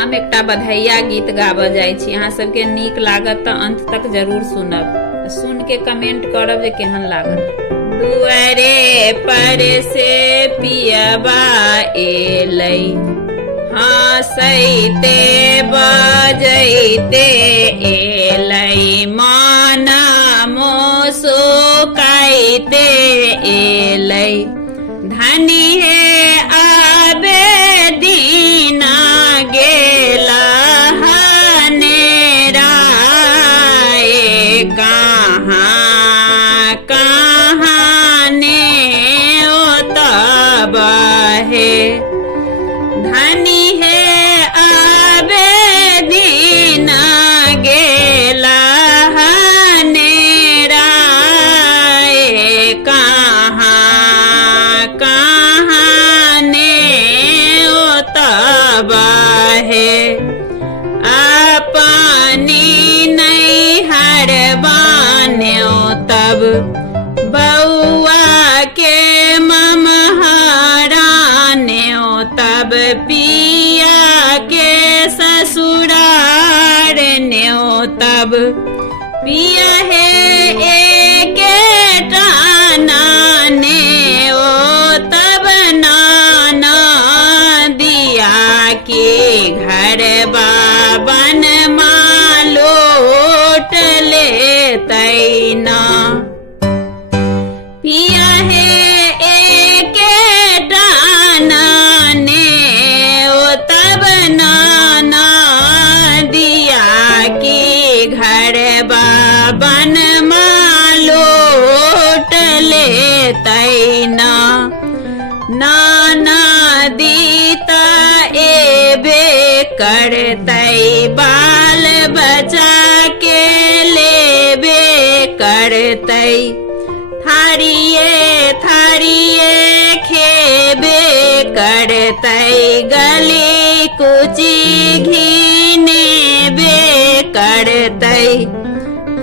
हम एकटा बधाइया गीत गाबऽ जाइ छी। अहाँ सबके नीक लागत तऽ अंत तक जरूर सुनब, सुन के कमेंट करब जे केहन लागल। दुआरे पर से पियबा एलै, हँसैते बजैते एलै, माना मुस्काइते एलै। धनी हे आबे दीना गेला हनेराए, कहाँ कहाँ ने ओतब हे। धनी हे आबे दीना गेला हनेराए, कहाँ कहाँ ने ओतब हे। अपनी नैहर बान्यो तब बउआ के ममहारान्यो तब, पिया के ससुरार न्यो तब। पिया हे एके नाने ओ तब नाना दिया के घर बाबन मालोट ले तैना। पिया हे एके नाने ओ तब नाना दिया के घर बाबन मालोट ले तैना। नाना दीता एबे करतै, बाल बचा के लेबे करतै। थारिये थारिये खेबे करतै, गली कुची घिनेबे करतै।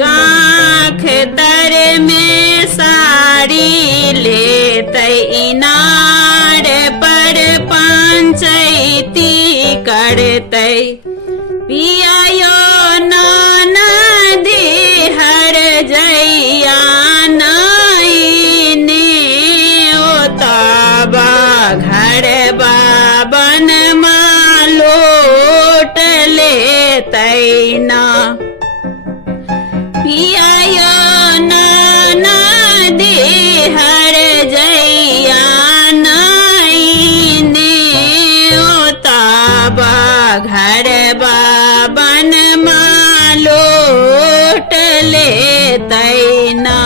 काख तर में साड़ी लेतै, इनार पर पंचैती करतै। पिया यो नाना दिहर जैया नाइने ओतबा घर बाबन मालोट ले तैना। पिया यो नाना दिहर जैया नाइने ओतबा घर बाबन मालोट ले तैना।